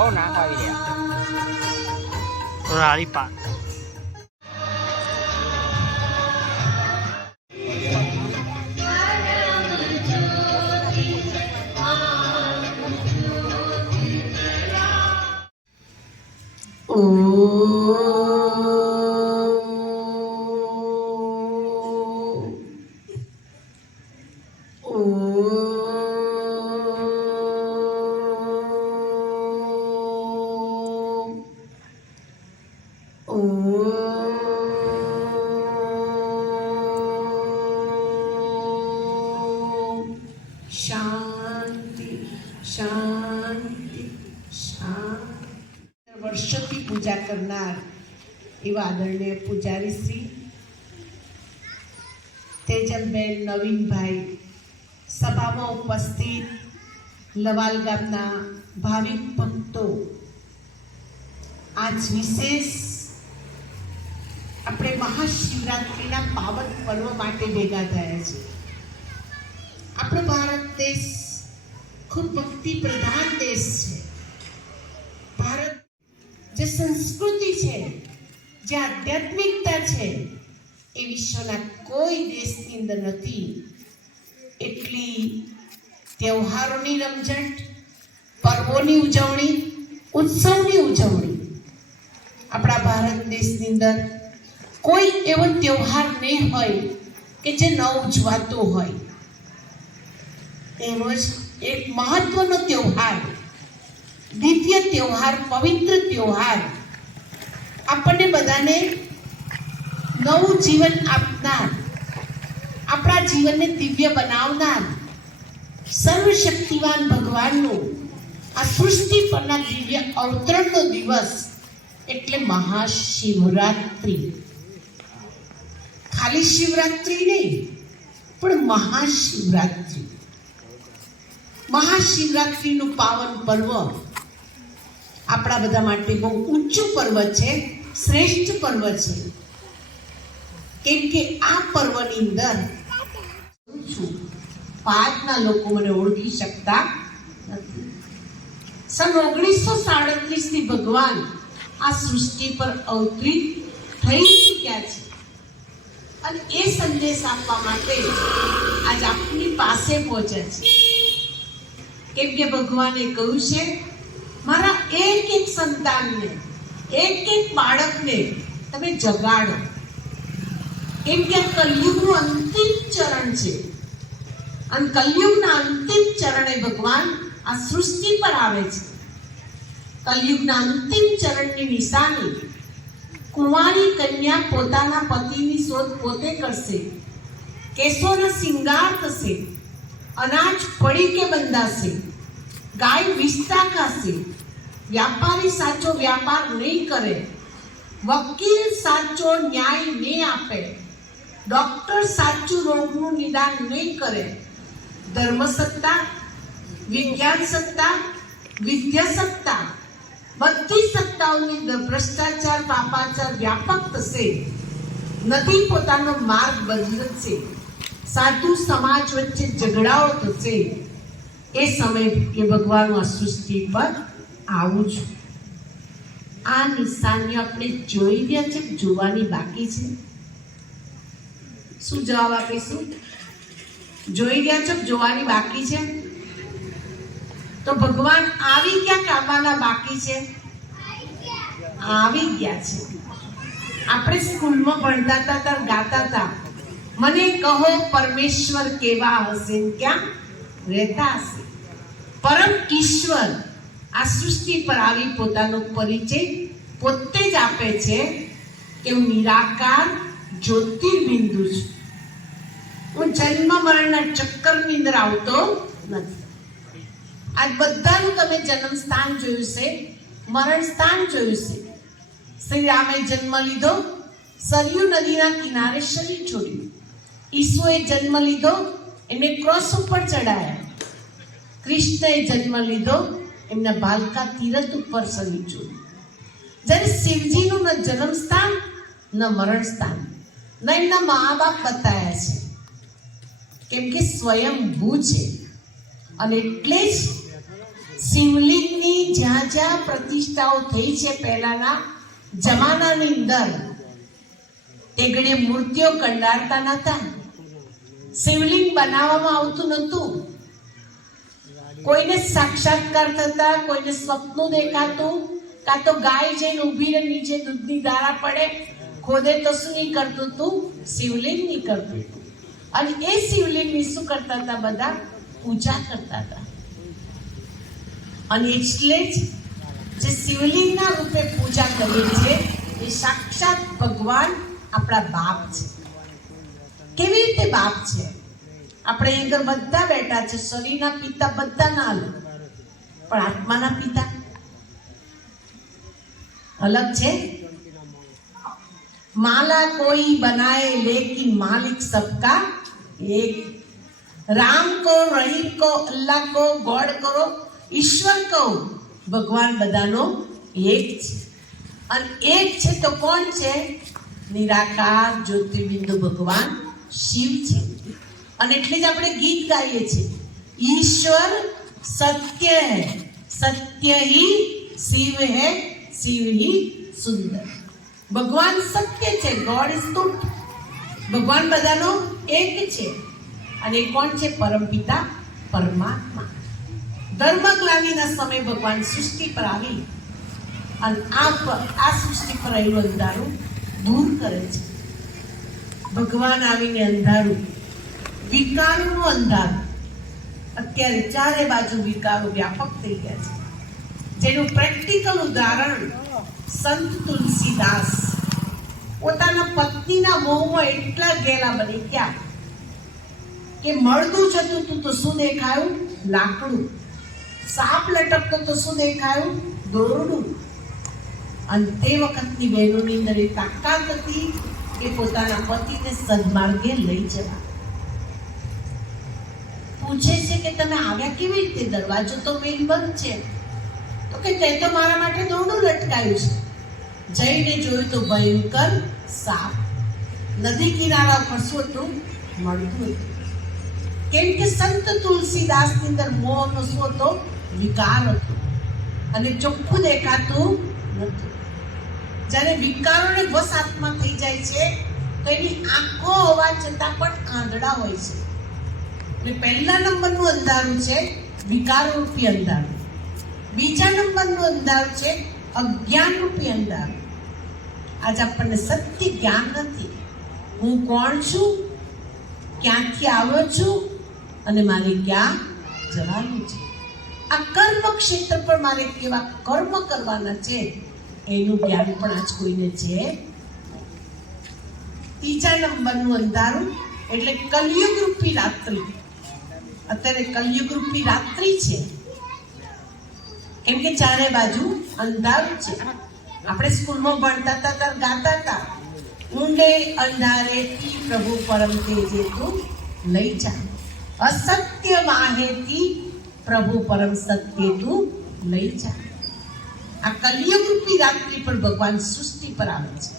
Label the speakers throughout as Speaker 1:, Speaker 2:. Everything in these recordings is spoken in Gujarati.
Speaker 1: બહુ નાક આવી રહ્યા.
Speaker 2: રાળી પાક
Speaker 3: એવા આદરણીય પૂજારી શ્રી તેજલબેન નવીનભાઈ સભામાં ઉપસ્થિત લવાલ ગામના ભાવિક ભક્તો. આજ વિશેષ આપણે મહાશિવરાત્રિના પાવન પર્વ માટે ભેગા થયા છે. આપણો ભારત દેશ ખૂબ ભક્તિ પ્રધાન દેશ છે. ભારત જે સંસ્કૃતિ છે જે આધ્યાત્મિકતા છે, એ વિશ્વના કોઈ દેશની અંદર નથી. એટલી તહેવારોની રમઝટ, પર્વોની ઉજવણી, ઉત્સવની ઉજવણી આપણા ભારત દેશની અંદર કોઈ એવો તહેવાર નહીં હોય કે જે ન ઉજવાતો હોય. એવો જ એક મહત્વનો તહેવાર દ્વિતીય તહેવાર, પવિત્ર તહેવાર આપણને બધાને નવું જીવન આપનાર, આપણા જીવનને દિવ્ય બનાવનાર, સર્વશક્તિવાન ભગવાનનું, આ સૃષ્ટિ પરના દિવ્ય અવતરણનો દિવસ એટલે મહાશિવરાત્રિ. ખાલી શિવરાત્રિ નહીં, પણ મહાશિવરાત્રિ. મહાશિવરાત્રિનું પાવન પર્વ આપણા બધા માટે બહુ ઊંચું પર્વ છે. શ્રેષ્ઠ પર્વ છે. કેમ કે આ પર્વની અંદર છું. પાંચના લોકો મને ઓળખી શકતા નથી. સન ઓગણીસો સાડત્રીસથી ભગવાન આ સૃષ્ટિ પર અવતરિત થઈ ચૂક્યા છે. અને એ સંદેશ આપવા માટે આજ આપની પાસે પહોંચે છે. કેમ કે ભગવાને કહ્યું છે, મારા એક એક સંતાનને એક એક બાળકને તમે જગાડો. એમ કે કલયુગનું અંતિમ ચરણ છે. અને કલયુગના અંતિમ ચરણે ભગવાન આ સૃષ્ટિ પર આવે છે. કલયુગના અંતિમ ચરણની નિશાની કુંવારી કન્યા પોતાના પતિની શોધ પોતે કરશે. કેસોનો શિંગાર થશે. અનાજ પડીકે બંધાશે. ગાય વિસ્તા ખાશે. વ્યાપારી સાચો વ્યાપાર નહીં કરે, વકીલ સાચો ન્યાય નહીં આપે, ડોક્ટર સાચું રોગનું નિદાન નહીં કરે, ધર્મસત્તા વિજ્ઞાન સત્તા વિદ્યા સત્તા બધી સત્તાઓની ભ્રષ્ટાચાર, પાપાચાર વ્યાપક થશે. નથી પોતાનો માર્ગ બદલશે સાધુ સમાજ વચ્ચે ઝઘડાઓ થશે. એ સમય કે ભગવાન આ સૃષ્ટિ પર આવું છું. આ નિશાની આપણે જોઈ રહ્યા છે, જોવાની બાકી છે. શું જવાબ આપીશું? જોઈ રહ્યા છો, જોવાની બાકી છે? તો ભગવાન આવી ક્યાં કરવાના બાકી છે? આવી ગયા છે. આપણે સ્કૂલમાં ભણતા હતા ત્યારે ગાતા હતા. મને કહો, પરમેશ્વર કેવા હશે? ક્યાં? રહેતા હશે. પરમ ઈશ્વર. આ સૃષ્ટિ પર આવી પોતાનો પરિચય પોતે જ આપે છે કે હું નિરાકાર જ્યોતિર્બિંદુ છું. હું જન્મ મરણના ચક્કરની અંદર આવતો નથી. આ બધાનું તમે જન્મ સ્થાન જોયું છે, મરણ સ્થાન જોયું છે. શ્રી રામે જન્મ લીધો, સરયુ નદીના કિનારે શરીર છોડ્યું. ઈસુએ જન્મ લીધો, એને ક્રોસ ઉપર ચડાયા. કૃષ્ણએ જન્મ લીધો એમના બાલકા તીરથ ઉપર સની જોયું જ્યારે શિવજીનું ન જન્મ સ્થાન ન મરણ સ્થાન ન એમના મા બાપ બતાયા છે. કેમ કે સ્વયંભૂ છે. અને એટલે જ શિવલિંગની જ્યાં જ્યાં પ્રતિષ્ઠાઓ થઈ છે પહેલાના જમાનાની અંદર તેગડે મૂર્તિઓ કંડારતા નતા શિવલિંગ બનાવવામાં આવતું નહોતું. કોઈને સાક્ષાત્કાર થતા, કોઈને સપનું દેખાતું, કાં તો ગાય જઈને ઊભી રહે, નીચે દૂધની ધારા પડે, ખોદે તો શું નહીં કરતું તું? શિવલિંગ નહીં કરતું તું. અને એ શિવલિંગની શું કરતા હતા બધા? પૂજા કરતા હતા. અને એટલે જ જે શિવલિંગના રૂપે પૂજા કરીએ છીએ, એ સાક્ષાત ભગવાન આપણા બાપ છે. કેવી રીતે બાપ છે? આપણે આગળ બધા બેઠા છે. શરીરના પિતા બધા ના અલગ પણ આત્માના પિતા. અલગ છે. માલા કોઈ બનાએ લેકી માલિક સબકા એક. રામ કો, રહીમ કો, અલ્લાહ કો, ગોડ કરો, ઈશ્વર કહો, ભગવાન બધાનો એક છે. અને એક છે તો કોણ છે? નિરાકાર જ્યોતિર્બિંદુ ભગવાન શિવ છે. અને એટલે જ આપણે ગીત ગાઈએ છીએ. ઈશ્વર સત્ય હૈ, સત્ય હી શિવ હૈ, શિવ હી સુંદર. ભગવાન સત્ય છે ગોડ ઇઝ ટ્રુથ ભગવાન બધાનો એક છે. અને કોણ છે? પરમપિતા પરમાત્મા. ધર્મગ્લાનીના સમય ભગવાન સૃષ્ટિ પર આવી. અને આ આ સૃષ્ટિ પર આવેલું અંધારું દૂર કરે છે. ભગવાન આવીને અંધારું વિકારોનું અંધારું. અત્યારે ચારે બાજુ વિકારો વ્યાપક થઈ ગયા છે. જેનું પ્રેક્ટિકલ ઉદાહરણ સંત તુલસીદાસ પોતાના પત્નીના મોહમાં એટલા ગેલા બની ગયા કે મળતું જતું હતું તો શું દેખાયું? લાકડું. સાપ લટકતો તો શું દેખાયું? દોરડું. અને તે વખતની બહેનોની અંદર એ તાકાત હતી કે પોતાના પતિને સદમાર્ગે લઈ જવા. પૂછે છે કે તમે આવ્યા કેવી રીતે? દરવાજો તો મેઇન બંધ છે. તો કે તે તો મારા માટે દોરડું લટકાયું છે. જઈને જોયું તો ભયંકર સાપ નદી કિનારા શું હતું મળતું કેમ કે સંત તુલસીદાસની અંદર મોહનો હતો વિકાર હતો અને ચોખ્ખું દેખાતું નથી જ્યારે વિકારોને વસ આત્મા થઈ જાય છે, તો એની આંખો હોવા છતાં પણ આંધળા હોય છે. એટલે પહેલા નંબરનું અંધારું છે વિકારરૂપી અંધારું. બીજા નંબરનું અંધારું છે અજ્ઞાનરૂપી અંધારું. આજે આપણને સત્ય જ્ઞાન નથી. હું કોણ છું? ક્યાંથી આવ્યો છું? અને મારે ક્યાં જવાનું છે? આ કર્મ ક્ષેત્ર પર મારે કેવા કર્મ કરવાના છે, એનું જ્ઞાન પણ આજ કોઈને છે ત્રીજા નંબરનું અંધારું એટલે કલયુગ રૂપી રાત્રિ. અત્યારે કલયુગ રૂપી રાત્રિ છે. કેમ કે ચારે બાજુ અંધારું છે. આપણે સ્કૂલમાં ભણતા હતા, ત્યારે ગાતા હતા. ઊંડે અંધારેથી પ્રભુ પરમ તેજે તું લઈ જા અસત્ય માહેથી પ્રભુ પરમ સત્ય તું લઈ જા આ કલિયુગ રૂપી રાત્રિ પર ભગવાન સૃષ્ટિ પર આવે છે.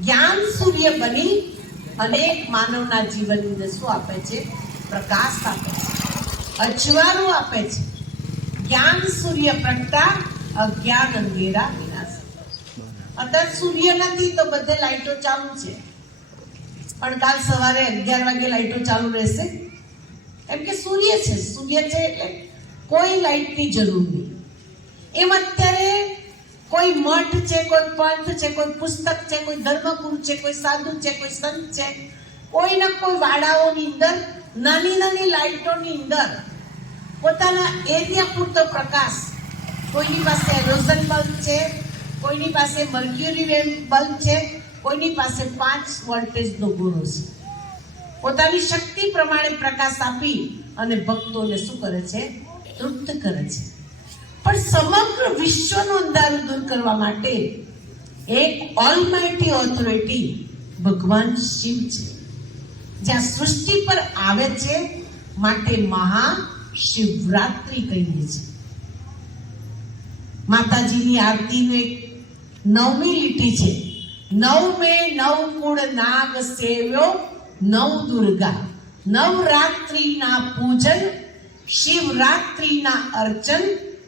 Speaker 3: જ્ઞાન સૂર્ય બની અનેક માનવના જીવનની અંદર આપે છે. પ્રકાશ આપે છે. અજવાળું આપે છે. જ્ઞાન સૂર્ય પ્રગટા, અજ્ઞાન અંધેરા વિનાશ. અત્યારે સૂર્ય નથી તો બધે લાઇટો ચાલુ છે. પણ કાલ સવારે અગિયાર વાગે લાઇટો ચાલુ રહેશે. કેમ કે સૂર્ય છે. સૂર્ય છે એટલે કોઈ લાઈટની જરૂર નહીં. એમ અત્યારે કોઈ મઠ છે, કોઈ પંથ છે, કોઈ પુસ્તક છે, કોઈ ધર્મગુરુ છે, કોઈ સાધુ છે, કોઈ સંત છે કોઈના કોઈ વાડાઓની અંદર નાની નાની લાઇટોની અંદર પોતાના એરિયા પૂરતો પ્રકાશ કોઈની પાસે એરોઝન બલ્બ છે, કોઈની પાસે મર્ક્યુરી બલ્બ છે, કોઈની પાસે પાંચ વોલ્ટેજનો ગુરો છે. પોતાની શક્તિ પ્રમાણે પ્રકાશ આપી અને ભક્તોને શું કરે છે? તૃપ્ત કરે છે. પણ સમગ્ર વિશ્વનો અંધારું દૂર કરવા માટે એક ઓલમાઇટી ઓથોરિટી ભગવાન શિવ છે. જ્યાં સૃષ્ટિ પર આવે છે, માટે મહા શિવરાત્રિ કહીએ છીએ માતાજીની આરતીનું નવમી લીટી છે. નવ મે નવ કુળ નાગ સેવ્યો, નવ દુર્ગા. નવરાત્રિના પૂજન, શિવરાત્રિના અર્ચન,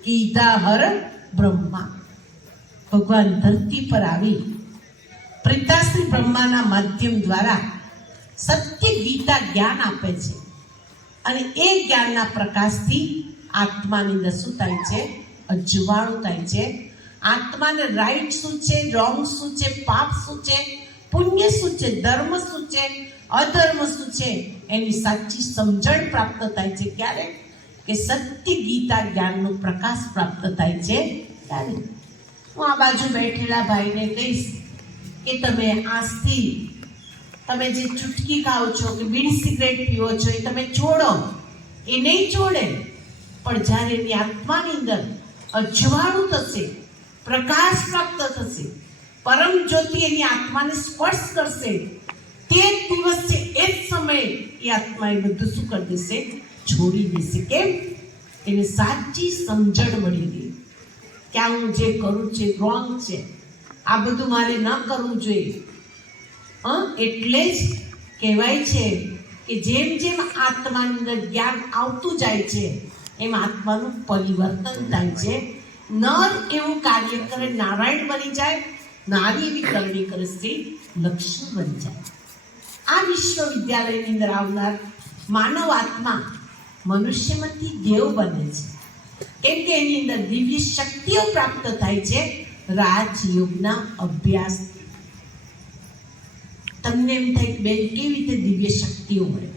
Speaker 3: કીધા હર બ્રહ્મા. ભગવાન ધરતી પર આવી. પ્રિતાશ્રી બ્રહ્માના માધ્યમ દ્વારા સત્ય ગીતા જ્ઞાન આપે છે. અને એ જ્ઞાનના પ્રકાશથી આત્માની શું થાય છે અજવાળું થાય છે. આત્માને રાઈટ શું છે રોંગ શું છે, પાપ શું છે, પુણ્ય શું છે, ધર્મ શું છે, અધર્મ શું છે, એની સાચી સમજણ પ્રાપ્ત થાય છે ક્યારે? કે સત્ય ગીતા જ્ઞાનનો પ્રકાશ પ્રાપ્ત થાય છે ત્યારે. હું આ બાજુ બેઠેલા ભાઈને કહીશ કે તમે આજથી તમે જે ચૂટકી ખાઓ છો કે બીડી સિગરેટ પીવો છો, એ તમે છોડો. એ નહીં છોડે. પણ જ્યારે એની આત્માની અંદર અજવાળું થશે, પ્રકાશ પ્રાપ્ત થશે, પરમ જ્યોતિ એની આત્માને સ્પર્શ કરશે, તે જ દિવસે, એ જ સમયે એ આત્મા એ બધું શું કરી દેશે? છોડી દેશે. કેમ? એને સાચી સમજણ મળી ગઈ કે આ હું જે કરું છે રોંગ છે. આ બધું મારે ન કરવું જોઈએ? એટલે જ કહેવાય છે કે જેમ જેમ આત્માની અંદર જ્ઞાન આવતું જાય છે, એમ આત્માનું પરિવર્તન થાય છે. નર એવું કાર્ય કરે, નારાયણ બની જાય, નારી એવી કરણી કરે, સ્ત્રી લક્ષ્મી બની જાય. આ વિશ્વવિદ્યાલયની અંદર આવનાર માનવ આત્મા મનુષ્યમાંથી દેવ બને છે. કેમ કે એની અંદર દિવ્ય શક્તિઓ પ્રાપ્ત થાય છે. રાજયોગના અભ્યાસ તમને એમ થાય કે બેન, કેવી રીતે દિવ્ય શક્તિઓ મળે?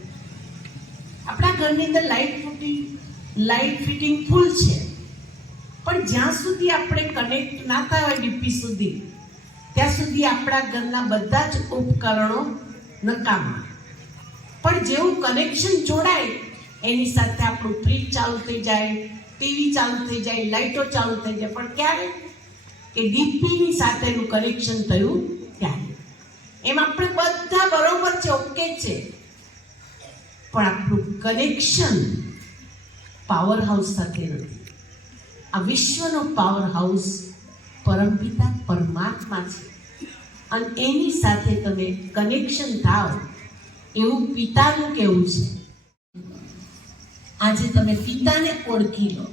Speaker 3: આપણા ઘરની અંદર light footing light fitting full છે. પણ જ્યાં સુધી આપણે કનેક્ટ ના થયા હોય ડીપી સુધી, ત્યાં સુધી આપણા ઘરના બધા જ ઉપકરણો નકામા પણ જેવું કનેક્શન જોડાય, એની સાથે આપણું ફ્રીજ ચાલુ થઈ જાય ટીવી ચાલુ થઈ જાય લાઇટો ચાલુ થઈ જાય. પણ ક્યારે? કે ડીપીની સાથેનું કનેક્શન થયું ત્યારે. એમ આપણે બધા બરોબર છે ઓકે છે. પણ આપણું કનેક્શન પાવર હાઉસ સાથે નથી. આ વિશ્વનો પાવર હાઉસ પરમપિતા પરમાત્મા છે. અને એની સાથે તમે કનેક્શન થાવ, એવું પિતાનું કેવું છે. આજે તમે પિતાને ઓળખી લો.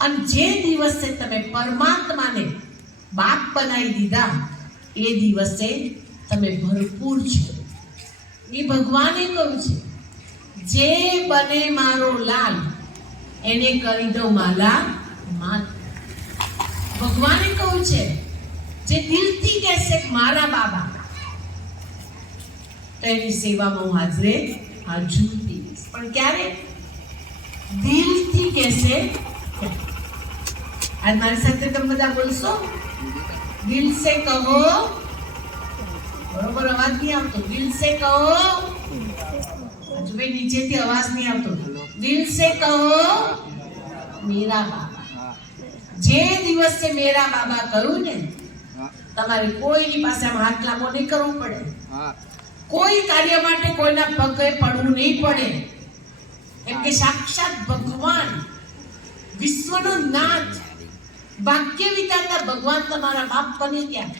Speaker 3: અને જે દિવસે તમે પરમાત્માને બાપ બનાવી દીધા, એ દિવસે તમે ભરપૂર છો. એ ભગવાને કહ્યું છે, જે બને મારો લાલ, એને કરી દો માલા માત. ભગવાને કહ્યું છે, જે દિલથી કહેશે મારા બાબા, તો એની સેવામાં હું હાજરે હાજર પણ ક્યારે? દિલથી કહેશે આજ મારી સાથે તમે બધા બોલશો? દિલ સે કહો બરોબર અવાજ નહીં આવતો. દિલ સે કહો. હજુ ભાઈ નીચેથી અવાજ નહીં આવતો. દિલ સે કહો. મેરા બાબા. જે દિવસે મેરા બાબા કહ્યું ને, તમારે કોઈની પાસે હાથ લાંબો નહીં કરવો પડે. કોઈ કાર્ય માટે કોઈના પગે પડવું નહીં પડે. એમ કે સાક્ષાત ભગવાન વિશ્વનો નાથ વાક્ય વિચારતા ભગવાન તમારા બાપ બની ગયા.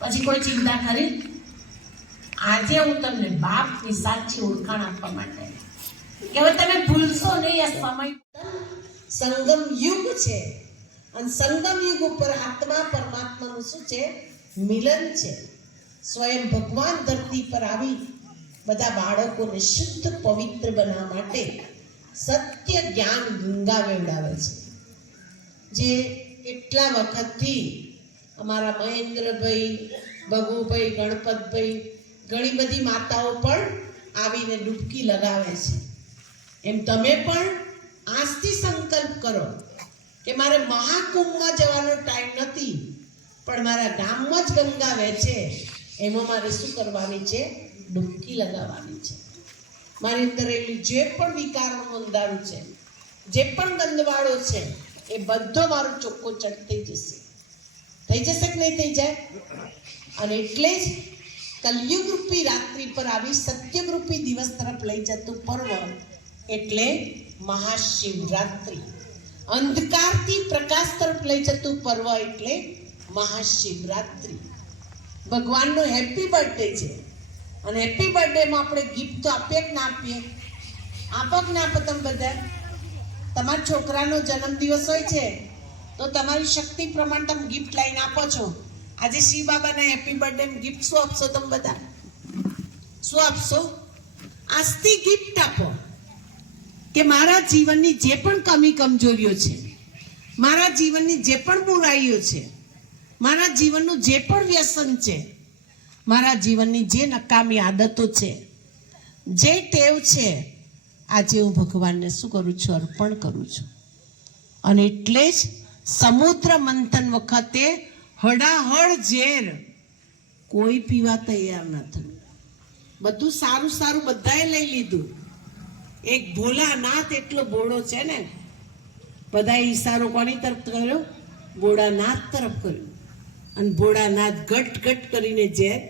Speaker 3: પછી કોઈ ચિંતા ખરી? આજે હું તમને બાપની સાચી ઓળખાણ આપવા માટે કે હવે તમે ભૂલશો નહીં આ સમય સંગમ યુગ છે. અને સંગમ યુગ ઉપર આત્મા પરમાત્માનું શું છે? મિલન છે. સ્વયં ભગવાન ધરતી પર આવી બધા બાળકોને શુદ્ધ પવિત્ર બનાવવા માટે સત્ય જ્ઞાન ગંગા વેવડાવે છે. જે કેટલા વખતથી અમારા મહેન્દ્રભાઈ બગુભાઈ ગણપતભાઈ ઘણી બધી માતાઓ પણ આવીને ડૂબકી લગાવે છે. એમ તમે પણ આજથી સંકલ્પ કરો કે મારે મહાકુંભમાં જવાનો ટાઈમ નથી, પણ મારા ગામમાં જ ગંગા વહેંચે એમાં મારે શું કરવાની છે? ડૂબકી લગાવવાની છે. મારી અંદર રહેલી જે પણ વિકારનું અંધારું છે, જે પણ ગંદવાળો છે, એ બધો મારો ચોખ્ખો ચટ થઈ જશે. થઈ જશે કે નહીં થઈ જાય? અને એટલે જ કલયુગ રૂપી રાત્રિ પર આવી સત્યમ રૂપી દિવસ તરફ લઈ જતું પર્વ એટલે મહાશિવરાત્રિ. અંધકારથી પ્રકાશ તરફ લઈ જતું પર્વ એટલે મહાશિવરાત્રિ. ભગવાનનો હેપી બર્થડે છે. અને હેપી બર્થડેમાં આપણે ગિફ્ટ તો આપીએ કે ના આપીએ. આપો કે ના આપો તમે બધા? તમારા છોકરાનો જન્મદિવસ હોય છે, તો તમારી શક્તિ પ્રમાણે તમે ગિફ્ટ લઈને આપો છો. આજે શિવ બાબાને હેપી બર્થડે ગિફ્ટ શું આપશો તમે બધા શું આપશો? આજથી ગિફ્ટ આપો. કે મારા જીવનની જે પણ કમી કમજોરીઓ છે, મારા જીવનની જે પણ બુરાઈઓ છે, મારા જીવનનું જે પણ વ્યસન છે, મારા જીવનની જે નકામી આદતો છે, જે ટેવ છે, આજે હું ભગવાનને શું કરું છું? અર્પણ કરું છું. અને એટલે જ સમુદ્ર મંથન વખતે હડાહડ ઝેર. કોઈ પીવા તૈયાર ન થયું બધું સારું સારું બધાએ લઈ લીધું. એક ભોલાનાથ એટલો ભોળો છે ને, બધાએ ઈશારો કોની તરફ કર્યો? ભોળાનાથ તરફ કર્યો. અને ભોળાનાથ ઘટ ઘટ કરીને ઝેર.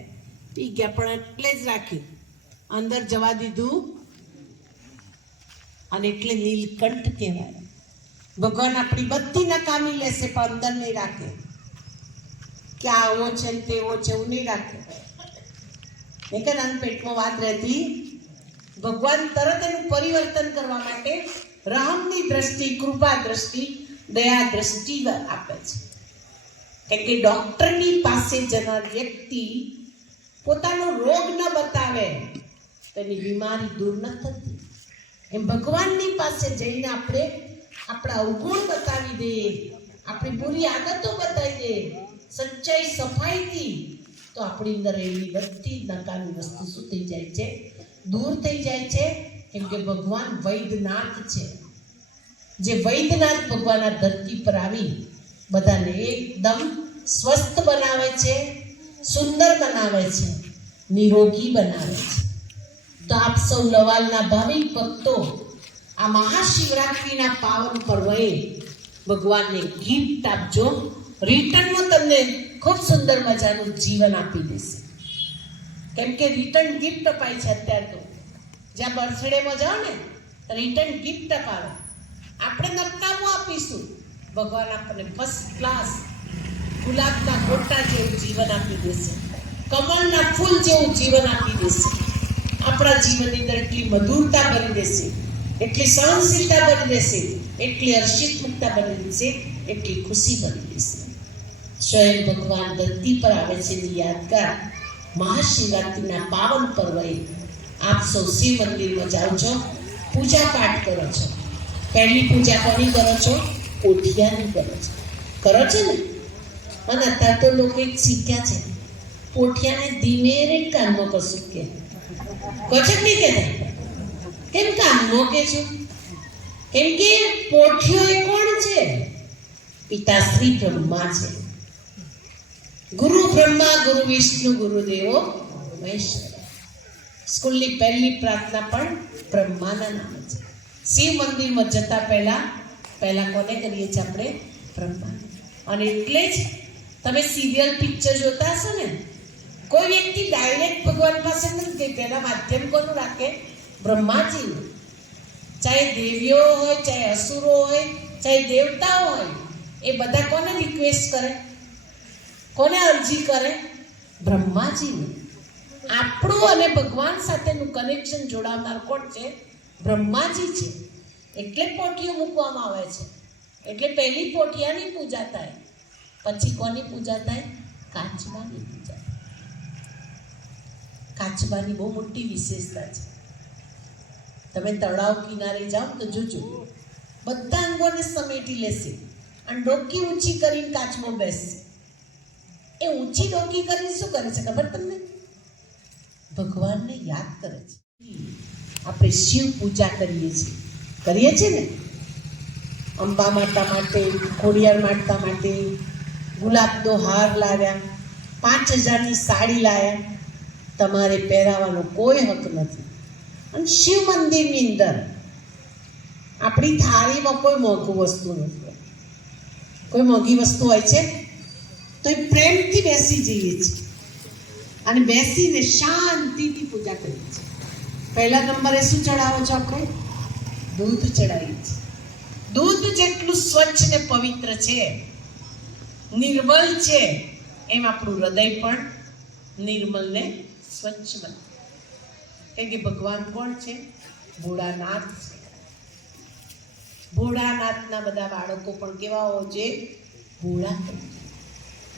Speaker 3: પી ગયા પણ એટલે જ રાખ્યું અંદર જવા દીધું. અને એટલે નીલકંઠ કહેવાય. ભગવાન આપણી બધી નકામી લેશે પણ અંદર નહીં રાખે. કે આવો છે ને તેવો છે એવું નહીં રાખે. નહીં કે પેટમાં વાત રહેતી, ભગવાન તરત એનું પરિવર્તન કરવા માટે રામની દ્રષ્ટિ, કૃપા દ્રષ્ટિ, દયા દ્રષ્ટિ આપે છે. કેમ કે ડૉક્ટરની પાસે જનાર વ્યક્તિ પોતાનો રોગ ન બતાવે, તેની બીમારી દૂર ન થતી. એમ ભગવાનની પાસે જઈને આપણે આપણા અવગુણ બતાવી દઈએ આપણી બુરી આદતો બતાવી દઈએ સચ્ચાઈ સફાઈથી તો આપણી અંદર એવી બધી નકામી વસ્તુ શું થઈ જાય છે? દૂર થઈ જાય છે? કેમ કે ભગવાન વૈદ્યનાથ છે. જે વૈદ્યનાથ ભગવાન આ ધરતી પર આવી, બધાને એકદમ સ્વસ્થ બનાવે છે, સુંદર બનાવે છે, નિરોગી બનાવે છે. તો આપ સૌ લવાલના ભાવિક ભક્તો, આ મહાશિવરાત્રિના પાવન પર્વએ ભગવાનને ગિફ્ટ આપજો. રિટર્નમાં તમને ખૂબ સુંદર મજાનું જીવન આપી દેશે. કેમ કે રિટર્ન ગિફ્ટ અપાય છે અત્યારે તો. જ્યાં બર્થડેમાં જાઓ ને રિટર્ન ગિફ્ટ અપાવે. આપણે નકામું આપીશું. ભગવાન આપણને ફર્સ્ટ ક્લાસ ગુલાબના ગોટા જેવું જીવન આપી દેશે. કમળના ફૂલ જેવું જીવન આપી દેશે. આપણા જીવનની અંદર એટલી મધુરતા ભરી દેશે, એટલી સહનશીલતા બની દેશે, એટલી હર્ષિત મુક્તા બની દેશે, એટલી ખુશી બની દેશે. સ્વયં ભગવાન ધરતી પર આવે છે એની યાદગાર મહાશિવરાત્રિના પાવન પર્વએ આપ સૌ શિવ મંદિરમાં જાઓ છો પૂજા પાઠ કરો છો. પહેલી પૂજા કોની કરો છો? પોઠિયાની કરો છો. કરો છો ને? અને અત્યારે તો લોકો એક શીખ્યા છે. પોઠિયાને ધીમે રે કાનમાં કશું કે. કચક નહીં? કહેતા કેમ કાનમાં કે છો? કેમ કે પોઠિયો એ કોણ છે? પિતાશ્રી બ્રહ્મા છે. ગુરુ બ્રહ્મા, ગુરુ વિષ્ણુ, ગુરુદેવો, મહેશ્વર. સ્કૂલની પહેલી પ્રાર્થના પણ બ્રહ્માના નામે છે. શિવ મંદિરમાં જતા પહેલા પહેલા કોને કરીએ છીએ આપણે? બ્રહ્મા અને એટલે જ તમે સિરિયલ પિક્ચર જોતા હશો ને, કોઈ વ્યક્તિ ડાયરેક્ટ ભગવાન પાસે નથી ગઈ પહેલા માધ્યમ કોનું રાખે? બ્રહ્માજીનું. ચાહે દેવીઓ હોય, ચાહે અસુરો હોય, ચાહે દેવતાઓ હોય, એ બધા કોને રિક્વેસ્ટ કરે? કોને અરજી કરે? બ્રહ્માજીને. આપણું અને ભગવાન સાથેનું કનેક્શન જોડાવનાર કોણ છે? બ્રહ્માજી છે. એટલે પોટીઓ મૂકવામાં આવે છે. એટલે પહેલી પોટિયાની પૂજા થાય. પછી કોની પૂજા થાય? કાચબાની પૂજા કાચબાની બહુ મોટી વિશેષતા છે. તમે તળાવ કિનારે જાઓ તો જોજો. બધા અંગોને સમેટી લેશે અને ડોકી ઊંચી કરીને કાચમાં બેસશે. એ ઊંચી ડોકી કરીને શું કરે છે? ખબર તમને? ભગવાનને યાદ કરે છે. આપણે શિવ પૂજા કરીએ છીએ. કરીએ છીએ ને? અંબા માતા માટે, ખોડિયાર માતા માટે ગુલાબનો હાર લાવ્યા, પાંચ હજારની સાડી લાવ્યા તમારે પહેરાવાનો કોઈ હક નથી. અને શિવ મંદિરની અંદર આપણી થાળીમાં કોઈ મોંઘું વસ્તુ નથી. કોઈ મોંઘી વસ્તુ હોય છે? તો એ પ્રેમથી બેસી જઈએ છીએ. અને બેસીને શાંતિથી પૂજા કરીએ છીએ. પહેલા નંબરે શું ચડાવો છો આપણે? દૂધ ચડાવીએ છીએ. દૂધ જેટલું સ્વચ્છ ને પવિત્ર છે નિર્મલ છે, એમ આપણું હૃદય પણ નિર્મલ ને સ્વચ્છ બને. કેમ કે ભગવાન કોણ છે? ભોળાનાથ છે. ભોળાનાથના બધા બાળકો પણ કેવા હોય છે? ભોળા જોઈએ.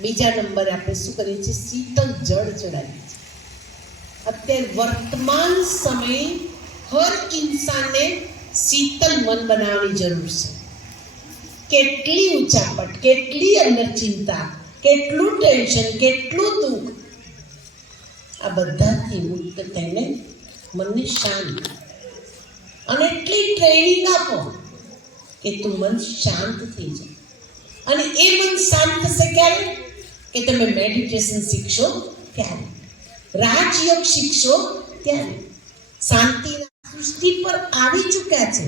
Speaker 3: બીજા નંબરે આપણે શું કરીએ છીએ? શીતલ જળ ચડાવીએ છીએ. અત્યારે વર્તમાન સમયે હર ઇન્સાનને શીતલ મન બનાવવાની જરૂર છે. કેટલી ઉચાપટ, કેટલી અંદર ચિંતા, કેટલું ટેન્શન, કેટલું દુઃખ, આ બધાથી મુક્ત થઈને મનને શાંત અને એટલી ટ્રેનિંગ આપો કે તું મન શાંત થઈ જાય. અને એ મન શાંત થશે ક્યારે? કે તમે મેડિટેશન શીખશો ત્યારે. રાજયોગ શીખશો ત્યારે. શાંતિના સૃષ્ટિ પર આવી ચૂક્યા છે.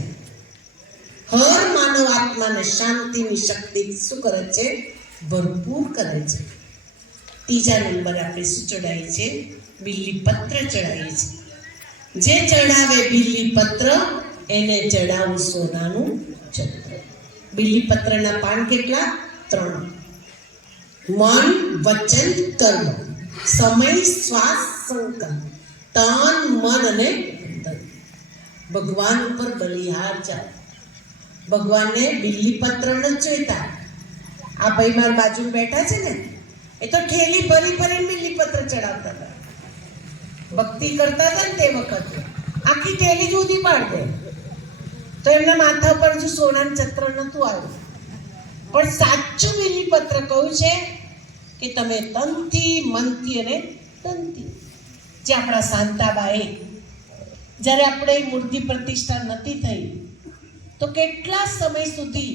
Speaker 3: હર માનવ આત્માને શાંતિની શક્તિ શું કરે છે? ભરપૂર કરે છે. ત્રીજા નંબરે આપણે શું ચડાવીએ છીએ બિલ્લી પત્ર ચડાવીએ છીએ જે ચડાવે બિલ્લી પત્ર, એને ચડાવું સોનાનું છત્ર બિલ્લી પત્રના પાન કેટલા? ત્રણ. મન વચન કર્મ સમય શ્વાસ સંકલ્પ તન મન અને ભગવાન ઉપર બલિહાર ચાલ ભગવાનને બિલ્લી પત્ર નથી જોઈતા આ ભાઈ મારી બાજુ બેઠા છે ને એ તો ઠેલી ભરી ભરીને બિલ્લી પત્ર ચડાવતા હતા ભક્તિ કરતા હતા ને તે વખતે આખી ઠેલી જુદી પાડ દે તો એમના માથા પર જો સોનાનું ચક્ર નહોતું આવ્યું. પણ સાચું બિલ્લી પત્ર કહ્યું છે કે તમે તનથી, મનથી અને તનથી. જે આપણા શાંતાબાએ જ્યારે આપણે મૂર્તિ પ્રતિષ્ઠા નથી થઈ, તો કેટલા સમય સુધી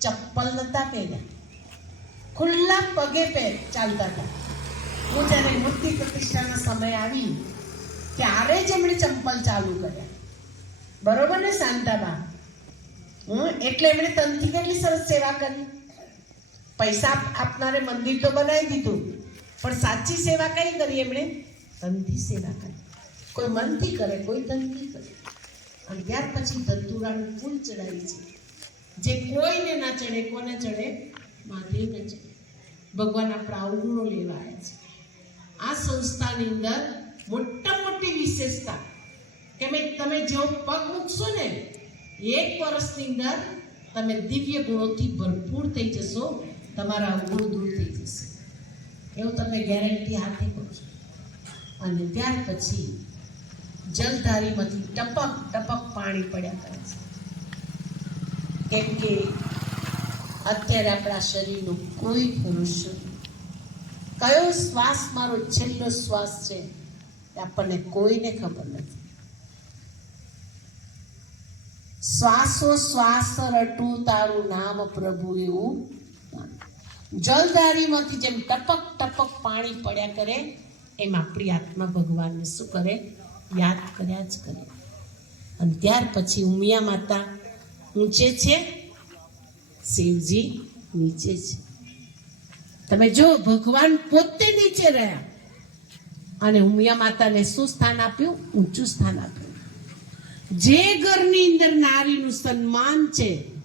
Speaker 3: ચપ્પલ નતા પહેર્યા? ખુલ્લા પગે પે ચાલતા હતા. હું જ્યારે મૂર્તિ પ્રતિષ્ઠાનો સમય આવી, ત્યારે જ એમણે ચંપલ ચાલુ કર્યા. બરોબર ને શાંતાબા હમ એટલે એમણે તનથી કેટલી સરસ સેવા કરી? પૈસા આપનારે મંદિર તો બનાવી દીધું. પણ સાચી સેવા કઈ કરી એમણે? ધનથી સેવા કરી. કોઈ મનથી કરે, કોઈ ધનથી કરે. અને ત્યાર પછી ધતુરાનું ફૂલ ચડાવી છે. જે કોઈને ના ચડે, કોને ચડે? માથે ન ચડે ભગવાનના પ્રાવગુણો લેવા આવે છે. આ સંસ્થાની અંદર મોટા મોટી વિશેષતા કે મેં તમે જેવો પગ મૂકશો ને, એક વર્ષની અંદર તમે દિવ્ય ગુણોથી ભરપૂર થઈ જશો. તમારા અવગુણ દૂર થઈ જશે. એવું તમને ગેરંટી આપી કહું છું અને ત્યાર પછી જલધારીમાંથી ટપક ટપક પાણી પડ્યા કરે છે. કેમ કે અત્યારે આપણા શરીરનો કોઈ પુરુષ. કયો શ્વાસ મારો છેલ્લો શ્વાસ છે આપણને કોઈને ખબર નથી. શ્વાસો શ્વાસ રટું તારું નામ પ્રભુ એવું જલધારીમાંથી જેમ ટપક ટપક પાણી પડ્યા કરે, એમ આપણી આત્મા ભગવાનને શું કરે? યાદ કર્યા જ કરે. અને ત્યાર પછી ઉમિયા માતા ઊંચે છે, શિવજી નીચે છે. તમે જો ભગવાન પોતે નીચે રહ્યા અને ઉમિયા માતાને શું સ્થાન આપ્યું? ઊંચું સ્થાન આપ્યું. જે ઘરની અંદર નારીનું સન્માન છે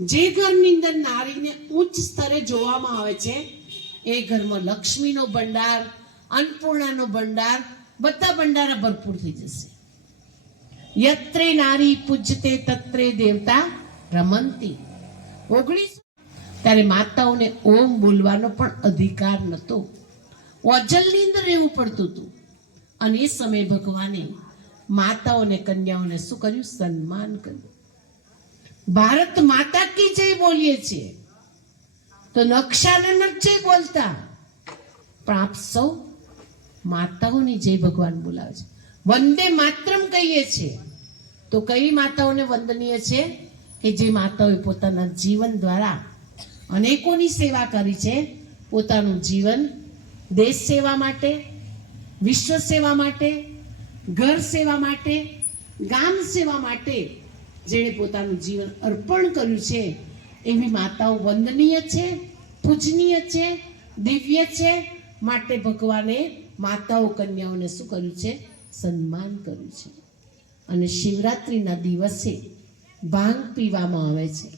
Speaker 3: જે ઘરની અંદર નારીને ઉચ્ચ સ્તરે જોવામાં આવે છે, એ ઘરમાં લક્ષ્મીનો ભંડાર, અન્નપૂર્ણાનો ભંડાર, બધા ભંડારા ભરપૂર થઈ જશે. યત્રે નારી પૂજતે તત્રે દેવતા રમંતી. ઓગણીસ ત્યારે માતાઓને ઓમ બોલવાનો પણ અધિકાર નહોતો. ઓજલની અંદર રહેવું પડતું હતું. અને એ સમયે ભગવાને માતાઓને, કન્યાઓને શું કર્યું? સન્માન કર્યું. ભારત માતા કી જય બોલીએ છીએ? તો નકશાને નથી બોલતા. પણ આપ સૌ માતાઓની જય ભગવાન બોલાવે છે વંદે માતરમ કહીએ છીએ. તો કઈ માતાઓને વંદનીય છે? કે જે માતાઓએ પોતાના જીવન દ્વારા અનેકોની સેવા કરી છે. પોતાનું જીવન દેશ સેવા માટે, વિશ્વ સેવા માટે, ઘર સેવા માટે, ગામ સેવા માટે જેણે પોતાનું જીવન અર્પણ કર્યું છે એવી માતાઓ વંદનીય છે, પૂજનીય છે, દિવ્ય છે, માટે ભગવાને માતાઓ કન્યાઓને શું કર્યું છે? સન્માન કર્યું છે. અને શિવરાત્રિના દિવસે ભાંગ પીવામાં આવે છે.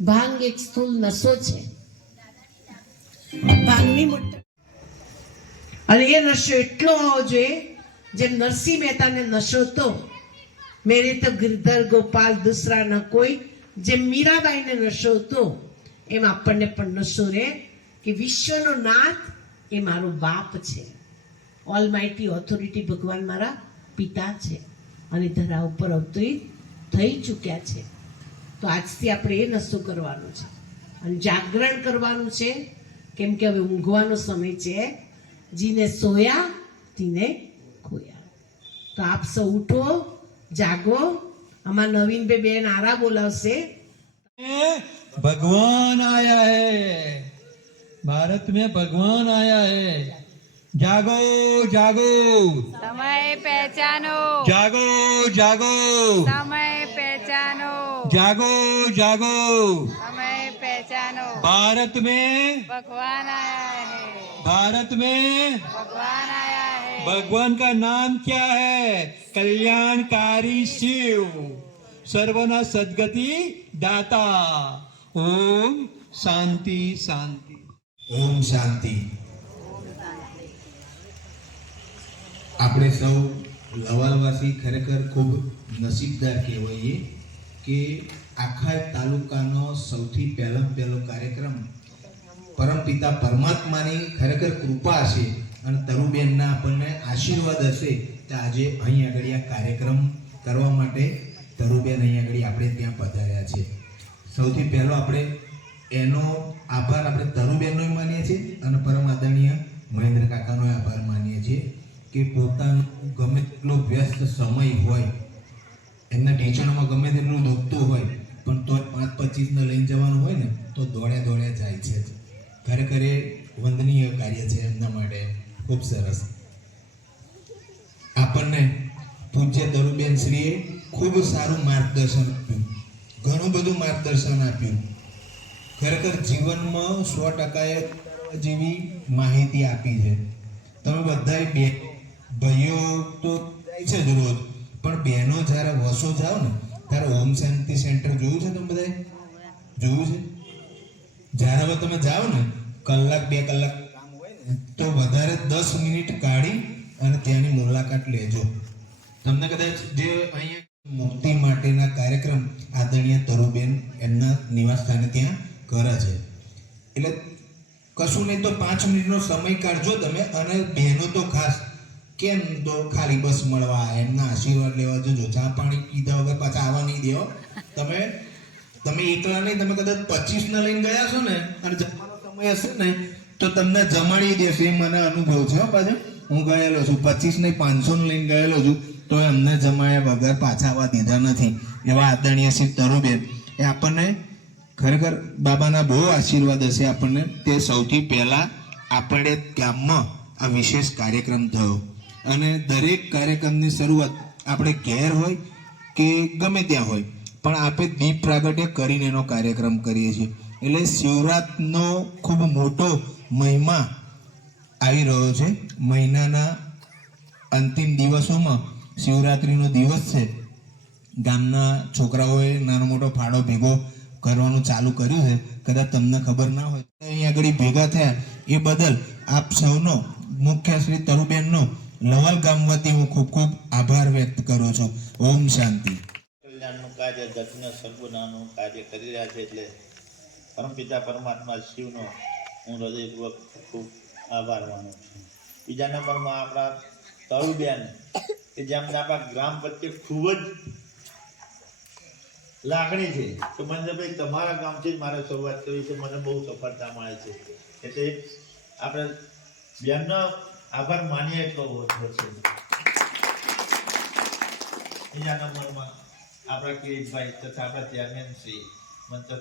Speaker 3: ભાંગ એક સ્થૂલ નશો છે. ભાંગની મોટા અને એ નશો એટલો હોવો જોઈએ જેમ નરસિંહ મહેતાને નશો તો મેરે તો ગિરધર ગોપાલ દુસરા ન કોઈ જે મીરાબાઈને નશો હતો એમ આપણને પણ નશો રહે કે વિશ્વનો નાથ એ મારો બાપ છે ઓલ માઇટી ઓથોરિટી ભગવાન મારા પિતા છે અને ધરા ઉપર અવતરિત થઈ ચૂક્યા છે તો આજથી આપણે એ નશો કરવાનો છે અને જાગરણ કરવાનું છે કેમ કે હવે ઊંઘવાનો સમય છે, જીને સોયા, તીને ખોયા। તો આપ સૌ ઉઠો જાગો. આમાં નવીનભાઈ બેન આરા બોલાવશે.
Speaker 1: ભગવાન આયા હે. ભારત મેં ભગવાન આયા હે.
Speaker 2: જાગો જાગો.
Speaker 1: સમય પહેચાનો.
Speaker 2: જાગો જાગો.
Speaker 1: સમય પહેચાનો.
Speaker 2: જાગો જાગો.
Speaker 1: સમય પહેચાનો.
Speaker 2: ભારત મેં ભગવાન
Speaker 1: આયા હે.
Speaker 2: ભારત મેં ભગવાન
Speaker 1: भगवान का नाम क्या है कल्याणकारी शिव सर्वना सदगति दाता ओम शांति शांति
Speaker 4: ઓમ શાંતિ આપણે સૌ લવાલવાસી ખરેખર ખૂબ નસીબદાર કહેવાઈએ કે આખા તાલુકાનો સૌથી પહેલો પહેલો કાર્યક્રમ પરમપિતા પરમાત્માની ખરેખર કૃપા હશે અને તરુબેનના આપણને આશીર્વાદ હશે તો આજે અહીં આગળ આ કાર્યક્રમ કરવા માટે તરુબેન અહીં આગળ આપણે ત્યાં પધાર્યા છે સૌથી પહેલો આપણે એનો આભાર આપણે તરુબેનનો માનીએ છીએ અને પરમ આદરણીય મહેન્દ્ર કાકાનો આભાર માનીએ છીએ કે પોતાનો ગમે તેટલો વ્યસ્ત સમય હોય, એમના ટીચરોમાં ગમે તેટલું દુખતું હોય, પણ તો પાંચ પચીસને લઈને જવાનું હોય ને, તો દોડ્યા દોડ્યા જાય છે. ખરેખર એ વંદનીય કાર્ય છે એમના માટે ખૂબ સરસ. આપણને પૂજ્ય દરુબેન શ્રીએ ખૂબ સારું માર્ગદર્શન આપ્યું. ઘણું બધું માર્ગદર્શન આપ્યું. ખરેખર જીવનમાં સો ટકાએ જેવી માહિતી આપી છે. તમે બધાય બે ભાઈઓ તો જાય છે જ રોજ. પણ બહેનો જ્યારે વસો જાઓ ને, ત્યારે ઓમ શાંતિ સેન્ટર જોયું છે તમે બધાએ જોયું છે? જ્યારે તમે જાઓ ને, કલાક બે કલાક તો વધારે દસ મિનિટ કાઢી અને ત્યાંની મુલાકાત લેજો. તમને કદાચ જે અહીંયા મુક્તિ માટેના કાર્યક્રમ આદરણીય તરુબેન એમના નિવાસસ્થાને ત્યાં કરે છે. એટલે કશું નહીં તો પાંચ મિનિટનો સમય કાઢજો તમે અને બહેનો તો ખાસ કેમ તો ખાલી બસ મળવા, એમના આશીર્વાદ લેવા જજો. ચા પાણી પીધા વગર પાછા આવવા નહીં દેવો તમે તમે એકલા નહીં, તમે કદાચ પચીસ ના લઈને ગયા છો ને અને જમવાનો સમય હશે ને તો તમને જમાડી દેશે મને અનુભવ છે પાછો હું ગયેલો છું. પચીસ ને પાંચસો લઈને ગયેલો છું. તો એમને જમાયા વગર પાછા આવવા દીધા નથી. એવા આદરણીય શ્રી તરુબેન. એ આપણને ખરેખર બાબાના બહુ આશીર્વાદ હશે. આપણને તે સૌથી પહેલાં આપણે ગામમાં આ વિશેષ કાર્યક્રમ થયો. અને દરેક કાર્યક્રમની શરૂઆત આપણે ઘેર હોય કે ગમે ત્યાં હોય. પણ આપણે દીપ પ્રાગટ્ય કરીને એનો કાર્યક્રમ કરીએ છીએ. એટલે શિવરાતનો ખૂબ મોટો મહિમા આવી રહ્યો છે. મહિનાના અંતિમ દિવસોમાં શિવરાત્રિનો દિવસ છે. ગામના છોકરાઓએ નાનો મોટો ફાળો ભેગો કરવાનું ચાલુ કર્યું છે. કદાચ તમને ખબર ના હોય. અહીં આગળ ભેગા થયા. એ બદલ આપ સૌનો મુખ્ય શ્રી તરુબેનનો લવાલ ગામ વતી હું ખૂબ ખૂબ આભાર વ્યક્ત કરું છું. ઓમ શાંતિ.
Speaker 5: કલ્યાણનું કાર્ય જગના સર્વનાનું કાર્ય કરી રહ્યા છે એટલે પરમપિતા પરમાત્મા શિવનો હું હૃદયપૂર્વક ખૂબ આભાર માનું છું. બીજા નંબરમાં આપણા તરુબેન કે જેમને આપણા ગ્રામ પ્રત્યે ખૂબ જ લાગણી છે. તો મને ભાઈ તમારા ગામથી જ મારે શરૂઆત કરવી છે. મને બહુ સફળતા મળે છે. એટલે આપણે બેનનો આભાર માનીએ એટલો બહુ છે. બીજા નંબરમાં આપણા કિરીટભાઈ તથા આપણા ચેરમેન શ્રી મંત્ર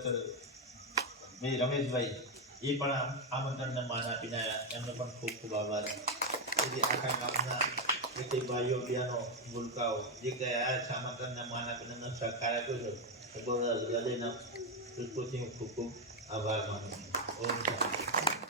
Speaker 5: ભાઈ રમેશભાઈ એ પણ આમ- આમંત્રણને માન આપીને આવ્યા એમનો પણ ખૂબ ખૂબ આભાર. તેથી આખા ગામના જે ભાઈઓ બહેનો ભૂલકાઓ જે કંઈ આવ્યા છે આમંત્રણને માન આપીને એમનો સહકાર આપ્યો છે, એ બધા હૃદયના ખૂબ ખૂબ આભાર માનું છું. ઓમ